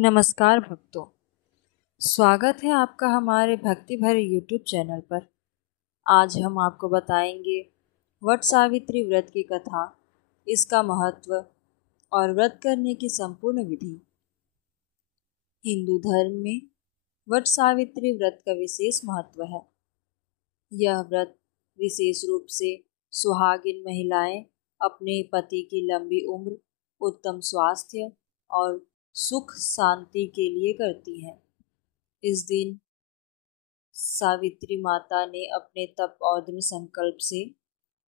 नमस्कार भक्तों, स्वागत है आपका हमारे भक्ति भरे YouTube चैनल पर। आज हम आपको बताएंगे वट सावित्री व्रत की कथा, इसका महत्व और व्रत करने की संपूर्ण विधि। हिंदू धर्म में वट सावित्री व्रत का विशेष महत्व है। यह व्रत विशेष रूप से सुहागिन महिलाएं अपने पति की लंबी उम्र, उत्तम स्वास्थ्य और सुख शांति के लिए करती हैं। इस दिन सावित्री माता ने अपने तप और दृढ़ संकल्प से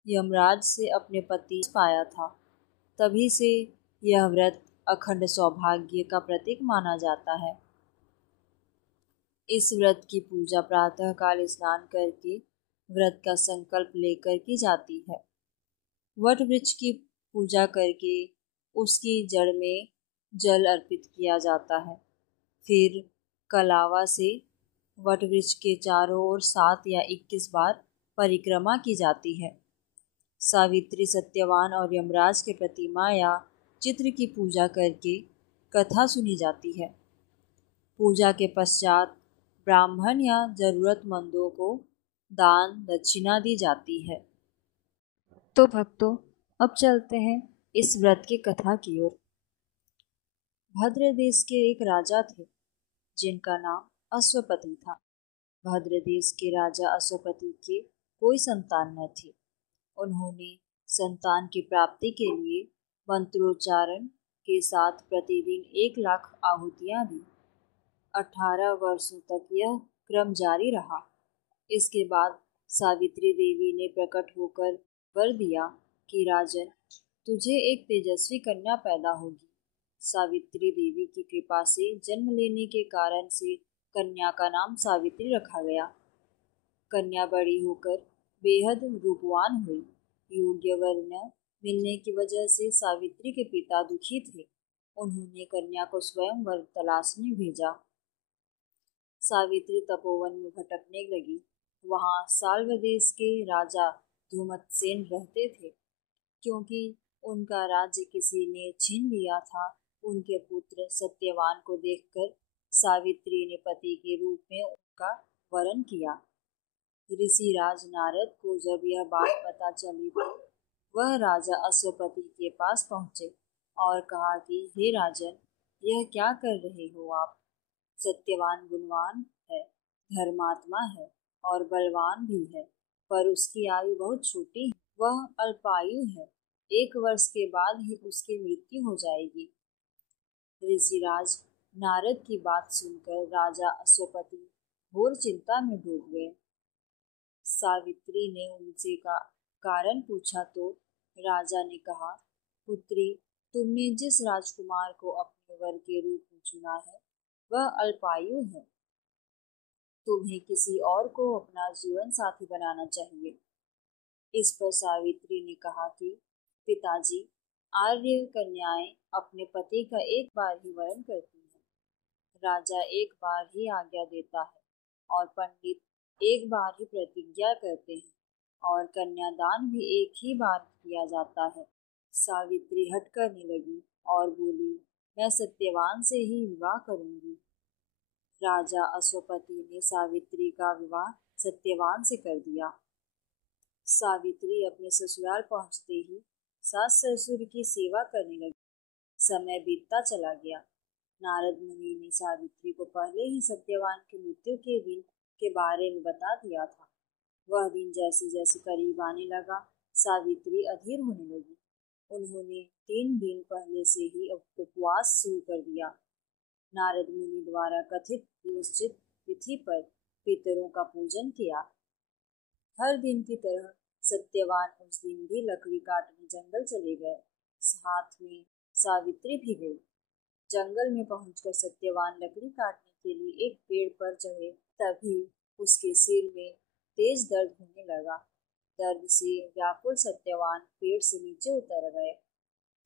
यमराज से अपने पति पाया था। तभी से यह व्रत अखंड सौभाग्य का प्रतीक माना जाता है। इस व्रत की पूजा प्रातः काल स्नान करके व्रत का संकल्प लेकर की जाती है। वट वृक्ष की पूजा करके उसकी जड़ में जल अर्पित किया जाता है। फिर कलावा से वट वृक्ष के चारों ओर 7 या 21 बार परिक्रमा की जाती है। सावित्री, सत्यवान और यमराज के प्रतिमा या चित्र की पूजा करके कथा सुनी जाती है। पूजा के पश्चात ब्राह्मण या जरूरतमंदों को दान दक्षिणा दी जाती है। तो भक्तों, अब चलते हैं इस व्रत की कथा की ओर। भद्र देश के एक राजा थे जिनका नाम अश्वपति था। भद्र देश के राजा अश्वपति के कोई संतान न थी। उन्होंने संतान की प्राप्ति के लिए मंत्रोच्चारण के साथ प्रतिदिन 1,00,000 आहुतियां दी। 18 वर्षों तक यह क्रम जारी रहा। इसके बाद सावित्री देवी ने प्रकट होकर वर दिया कि राजन, तुझे एक तेजस्वी कन्या पैदा होगी। सावित्री देवी की कृपा से जन्म लेने के कारण से कन्या का नाम सावित्री रखा गया। कन्या बड़ी होकर बेहद रूपवान हुई। योग्य वर न मिलने की वजह से सावित्री के पिता दुखी थे। उन्होंने कन्या को स्वयं वर तलाशने भेजा। सावित्री तपोवन में भटकने लगी। वहां साल्व देश के राजा धूमतसेन रहते थे। क्योंकि उनका राज्य किसी ने छीन लिया था, उनके पुत्र सत्यवान को देखकर सावित्री ने पति के रूप में उनका वरण किया। ऋषि राज नारद को जब यह बात पता चली तो वह राजा अश्वपति के पास पहुंचे और कहा कि हे राजन, यह क्या कर रहे हो आप? सत्यवान गुणवान है, धर्मात्मा है और बलवान भी है, पर उसकी आयु बहुत छोटी है। वह अल्पायु है। 1 वर्ष के बाद ही उसकी मृत्यु हो जाएगी। ऋषिराज नारद की बात सुनकर राजा अश्वपति घोर चिंता में डूब गए। सावित्री ने उनसे का कारण पूछा तो राजा ने कहा, पुत्री, तुमने जिस राजकुमार को अपने वर के रूप में चुना है वह अल्पायु है। तुम्हें किसी और को अपना जीवन साथी बनाना चाहिए। इस पर सावित्री ने कहा कि पिताजी, आर्य कन्याएं अपने पति का एक बार ही वरण करती हैं। राजा एक बार ही आज्ञा देता है और पंडित एक बार ही प्रतिज्ञा करते हैं और कन्यादान भी एक ही बार किया जाता है। सावित्री हट करने लगी और बोली, मैं सत्यवान से ही विवाह करूंगी। राजा अश्वपति ने सावित्री का विवाह सत्यवान से कर दिया। सावित्री अपने ससुराल पहुंचते ही सास ससुर की सेवा करने लगी। समय बीतता चला गया। नारद मुनि ने सावित्री को पहले ही सत्यवान की मृत्यु के दिन के बारे में बता दिया था। वह दिन जैसे जैसे करीब आने लगा, सावित्री अधीर होने लगी। उन्होंने 3 दिन पहले से ही उपवास शुरू कर दिया। नारद मुनि द्वारा कथित निश्चित तिथि पर पितरों का पूजन किया। हर दिन की तरह सत्यवान उस दिन भी लकड़ी काटने जंगल चले गए। साथ में सावित्री भी गई। जंगल में पहुंचकर सत्यवान लकड़ी काटने के लिए एक पेड़ पर चढ़े। तभी उसके सिर में तेज दर्द होने लगा। दर्द से व्याकुल सत्यवान पेड़ से नीचे उतर गए।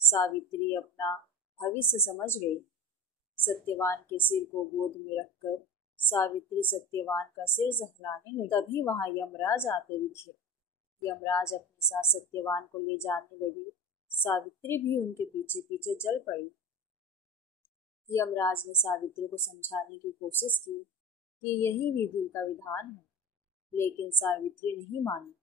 सावित्री अपना भविष्य समझ गई। सत्यवान के सिर को गोद में रखकर सावित्री सत्यवान का सिर सहलाने लगी। तभी वहां यमराज आते दिखे। यमराज अपने साथ सत्यवान को ले जाने लगी। सावित्री भी उनके पीछे पीछे चल पड़ी। यमराज ने सावित्री को समझाने की कोशिश की कि यही विधि का विधान है, लेकिन सावित्री नहीं मानी।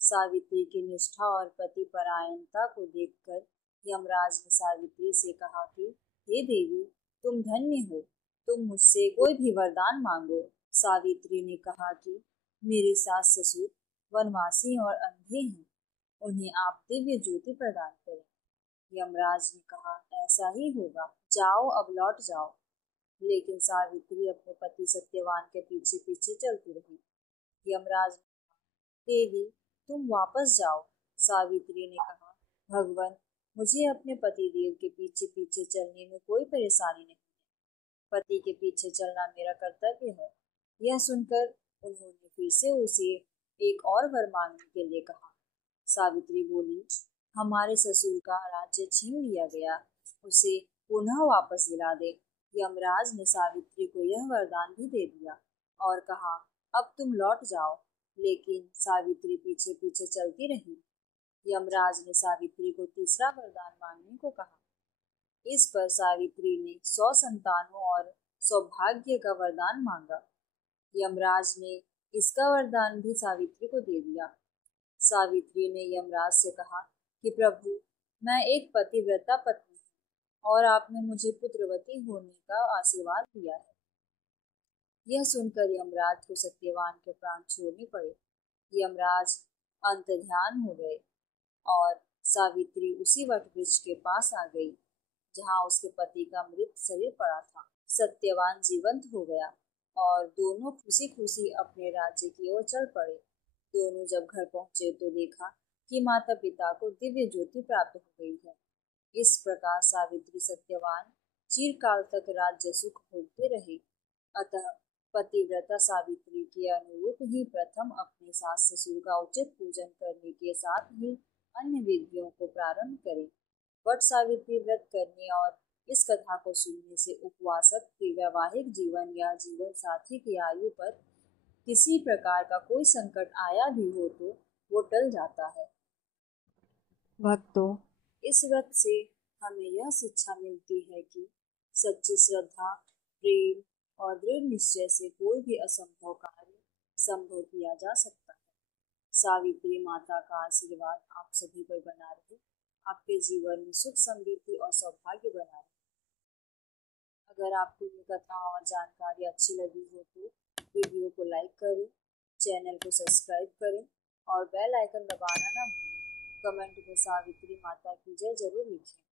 सावित्री की निष्ठा और पतिपरायणता को देखकर यमराज ने सावित्री से कहा कि हे देवी, तुम धन्य हो, तुम मुझसे कोई भी वरदान मांगो। सावित्री ने कहा कि मेरे सास ससुर वनवासी और अंधे हैं, उन्हें आप दिव्य ज्योति प्रदान करें। यमराज ने कहा, ऐसा ही होगा, जाओ अब लौट जाओ। लेकिन सावित्री अपने पति सत्यवान के पीछे पीछे चलती रही। यमराज ने कहा, देवी तुम वापस जाओ। सावित्री ने कहा, भगवान, मुझे अपने पति देव के पीछे पीछे चलने में कोई परेशानी नहीं है, पति के पीछे चलना मेरा कर्तव्य है। यह सुनकर उन्होंने फिर से उसे एक और वर मांगने के लिए कहा। सावित्री बोली, हमारे ससुर का राज्य छीन लिया गया, उसे पुनः वापस दिला दे। यमराज ने सावित्री को यह वरदान भी दे दिया और कहा, अब तुम लौट जाओ। लेकिन सावित्री पीछे पीछे चलती रही। यमराज ने सावित्री को तीसरा वरदान मांगने को कहा। इस पर सावित्री ने 100 संतानों और सौभाग्य का वरदान मांगा। यमराज ने इसका वरदान भी सावित्री को दे दिया। सावित्री ने यमराज से कहा कि प्रभु, मैं एक पतिव्रता पत्नी हूँ और आपने मुझे पुत्रवती होने का आशीर्वाद दिया है। यह सुनकर यमराज को सत्यवान के प्राण छोड़ने पड़े। यमराज अंतर्ध्यान हो गए और सावित्री उसी वटवृक्ष के पास आ गई जहाँ उसके पति का मृत शरीर पड़ा था। सत्यवान जीवंत हो गया और दोनों खुशी खुशी अपने राज्य की ओर चल पड़े। दोनों जब घर पहुंचे तो देखा कि माता पिता को दिव्य ज्योति प्राप्त हो गई है। इस प्रकार सावित्री सत्यवान चिरकाल तक राज्य सुख भोगते रहे। अतः पतिव्रता सावित्री के अनुरूप ही प्रथम अपने सास ससुर का उचित पूजन करने के साथ ही अन्य विधियों को प्रारंभ करें। वट सावित्री व्रत करने और इस कथा को सुनने से उपवासक के वैवाहिक जीवन या जीवन साथी की आयु पर किसी प्रकार का कोई संकट आया भी हो तो वो टल जाता है। भक्तों, इस व्रत से हमें यह शिक्षा मिलती है कि सच्ची श्रद्धा, प्रेम और दृढ़ निश्चय से कोई भी असंभव कार्य संभव किया जा सकता है। सावित्री माता का आशीर्वाद आप सभी पर बना रहे, आपके जीवन में सुख समृद्धि और सौभाग्य बना रहे। अगर आपको ये कथा और जानकारी अच्छी लगी हो तो वीडियो को लाइक करें, चैनल को सब्सक्राइब करें और बेल आइकन दबाना ना भूलें। कमेंट में सावित्री माता की जय जरूर लिखें।